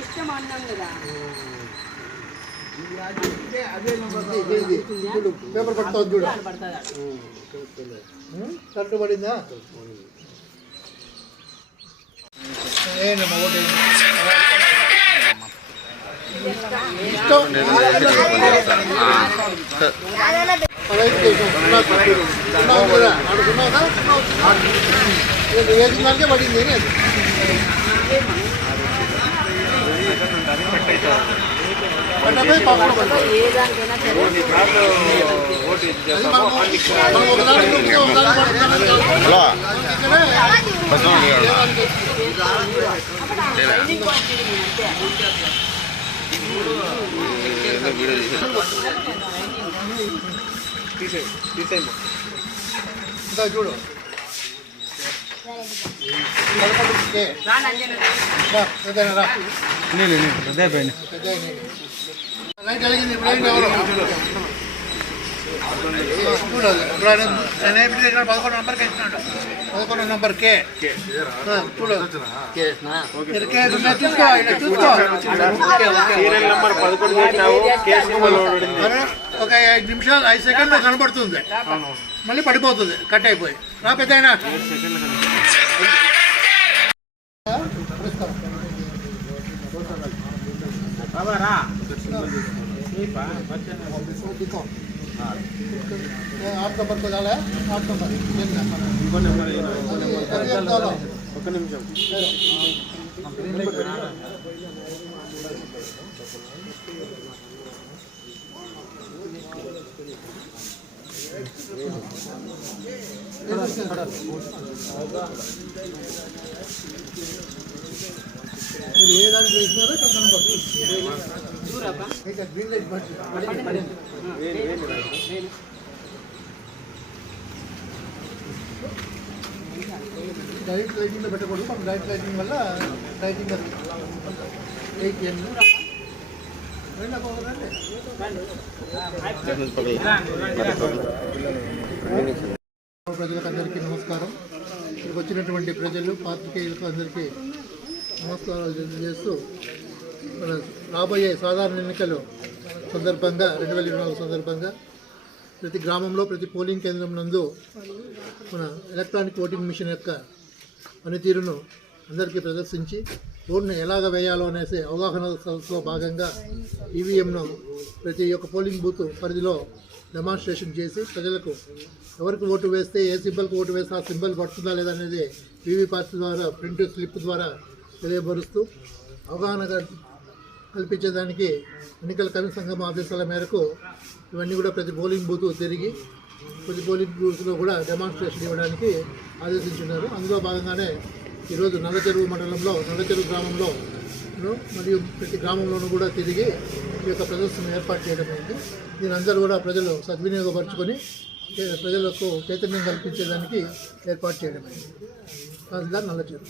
ఇష్టం అన్నాం కదా. పేపర్ పడుతుంది చూడు, కరెక్ట్ పడిందా? వేసిందానికే పడింది. చూడు పదకొండు నంబర్కి ఇచ్చినాడు. 11 నంబర్ కే చూడు, ఒక 5 నిమిషాలు 5 సెకండ్లు కనబడుతుంది, మళ్ళీ పడిపోతుంది, కట్ అయిపోయి. నా పెద్ద అయినా आठ नंबर को डाला है, 8 नंबर ఒక నిమిషం. ఏ దానికి వేసినారో గ్రీన్ లైట్ డైరెక్ట్ లైటింగ్లో పెట్టకూడదు. మనం డైరెక్ట్ లైటింగ్ వల్ల లైటింగ్ ప్రజలకు అందరికీ నమస్కారం. ఇక్కడికి వచ్చినటువంటి ప్రజలు, పాత్రికేయులకు అందరికీ నమస్కారాలు తెలియజేస్తూ, మన రాబోయే సాధారణ ఎన్నికలు సందర్భంగా 2024 సందర్భంగా ప్రతి గ్రామంలో, ప్రతి పోలింగ్ కేంద్రం నందు మన ఎలక్ట్రానిక్ ఓటింగ్ మిషన్ యొక్క పనితీరును అందరికీ ప్రదర్శించి ఓటును ఎలాగ వేయాలో అనేసి అవగాహన సదస్సులో భాగంగా ఈవీఎంను ప్రతి ఒక్క పోలింగ్ బూత్ పరిధిలో డెమాన్స్ట్రేషన్ చేసి ప్రజలకు ఎవరికి ఓటు వేస్తే, ఏ సింబల్కి ఓటు వేస్తే ఆ సింబల్ పడుతుందా లేదా అనేది వీవీప్యాట్ ద్వారా, ప్రింట్ స్లిప్ ద్వారా తెలియపరుస్తూ అవగాహన కల్పించేదానికి ఎన్నికల కమిషన్ సంఘం ఆదేశాల మేరకు ఇవన్నీ కూడా ప్రతి పోలింగ్ బూత్ తిరిగి ప్రతి పోలింగ్ బూత్లో కూడా డెమాన్స్ట్రేషన్ ఇవ్వడానికి ఆదేశించున్నారు. అందులో భాగంగానే ఈరోజు నల్లచెరువు మండలంలో, నల్లచెరువు గ్రామంలో మరియు ప్రతి గ్రామంలోనూ కూడా తిరిగి ఈ యొక్క ప్రదర్శన ఏర్పాటు చేయడం అయింది. దీని అందరూ కూడా ప్రజలు సద్వినియోగపరుచుకొని ప్రజలకు చైతన్యం కల్పించేదానికి ఏర్పాటు చేయడం అయింది. తహసీల్దార్ నల్లచెరువు.